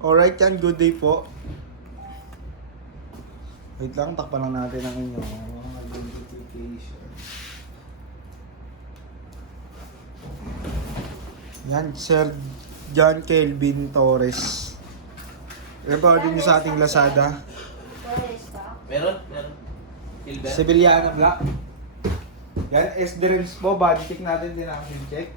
Alright yan, good day po. Wait lang, takpan lang natin ang inyong mga identification. Yan, Sir John Kelvin Torres. Report din nyo sa ating Lazada. Meron? Sevillana Black. Yan, S-Dreams po. Body check natin din ang check.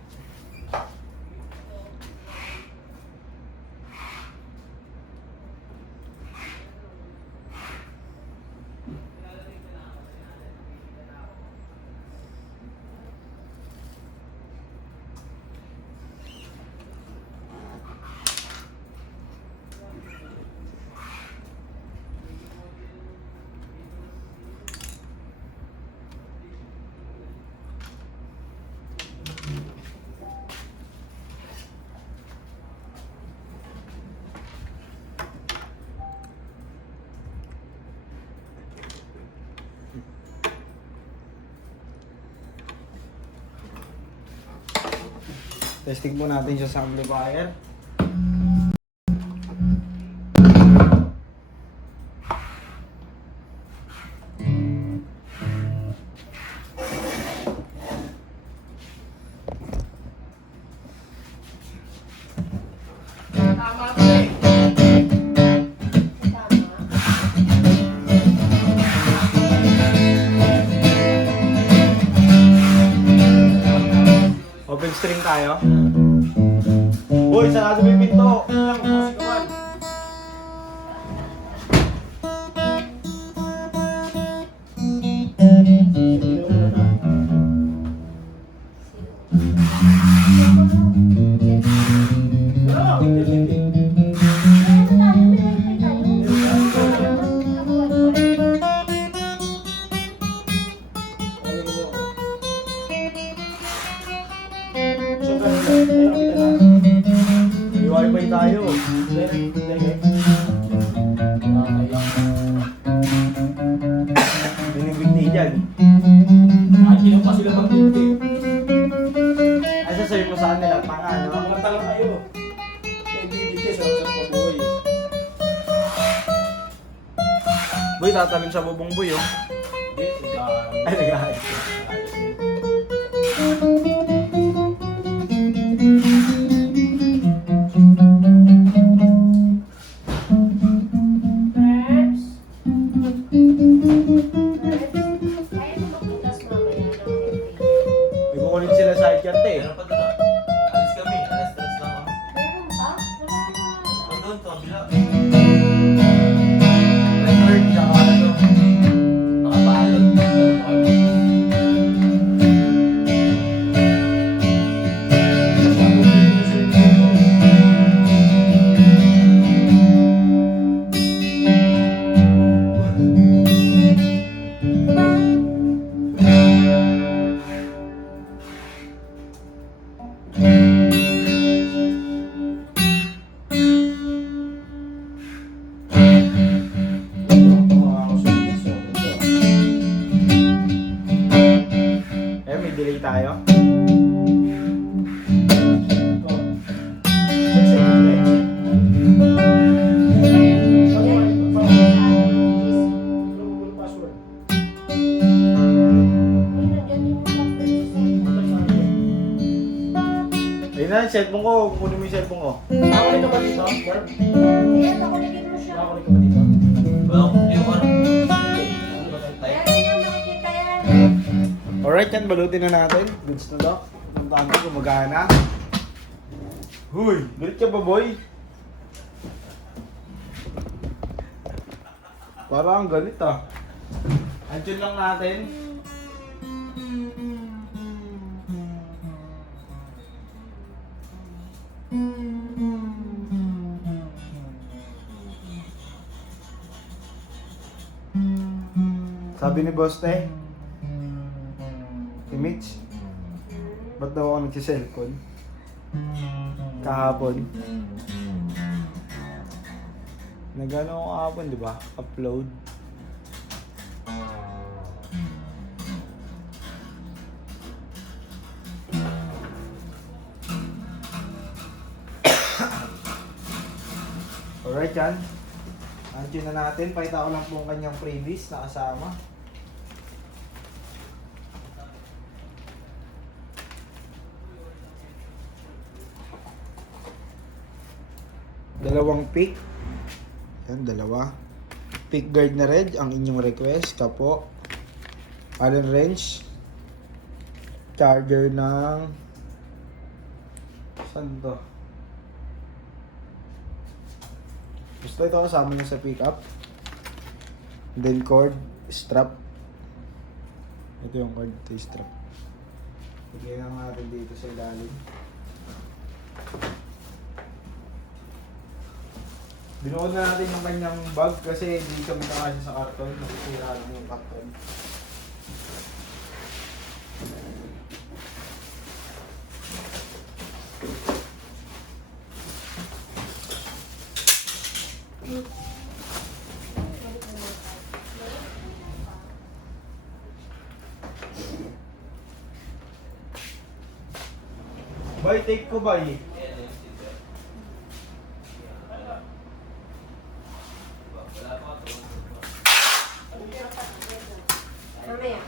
Testing po natin siya sa amplifier. Open string tayo. Boy, sarado mo yung pinto. Lang, musicawan. May wifi tayo. Binibigti dyan. Inom pa sila mag-binti. Ay, sasabihin mo sa kanila, tanga, no? Mga talang kayo. May bibigti sa mabuhay. Boy, tatalim sa bubong boy, oh. Ay, nag-ahit. Nagkukulit sila sa ikat eh. Meron pa doon ah. Alis kami. Alis 3 lang kami. Doon, kabila. Record, tsaka ano. Nakabalot. Eh, may delay tayo. Ayun na, cellphone ko. Kunin mo yung cellphone ko. Nakakulit ka ba dito? Ayan, nakuligin mo siya. Nakakulit ka ba dito? Well, yung ano? Ayan, ayan, makikita yan. Alright, yan. Balutin na natin. Goods na daw. Puntahan ko, gumagana. Huy, galit ka ba, boy? Parang galit ah. Andiyan lang natin. Sabi ni Boss Te, si Mitch, ba't daw ako nagsiselfon? Kahapon. Nagano ako kahapon, di ba? Upload. Alright yan. Andiyan na natin. Pakita ko lang po ang kanyang freebies na kasama. Dalawang pick. Yan, dalawa. Pick guard na red, ang inyong request. Kapo. Allen wrench. Charger ng... Saan to? Gusto ito kasama niya sa pickup. Then cord, strap. Ito yung cord, ito yung strap. Lagyan lang natin dito sa ilalim. Binuod na natin yung kanyang bag kasi hindi kami nakasya sa karton. Nasisira lang yung karton. Bay, take ko bay. Mamaya.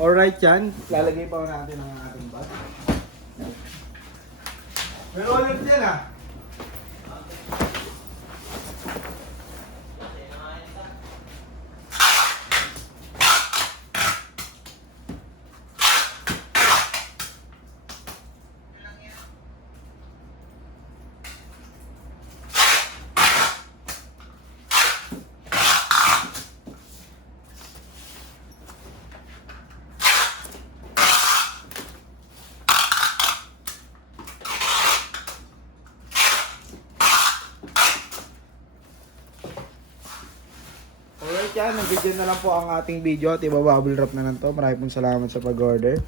Alright yan. Lalagay pa natin ang ating bag. Pero ulit dyan ah. Alright yan, nag-video na lang po ang ating video at ibabubble wrap na lang to. Maraming pong salamat sa pag-order.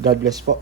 God bless po.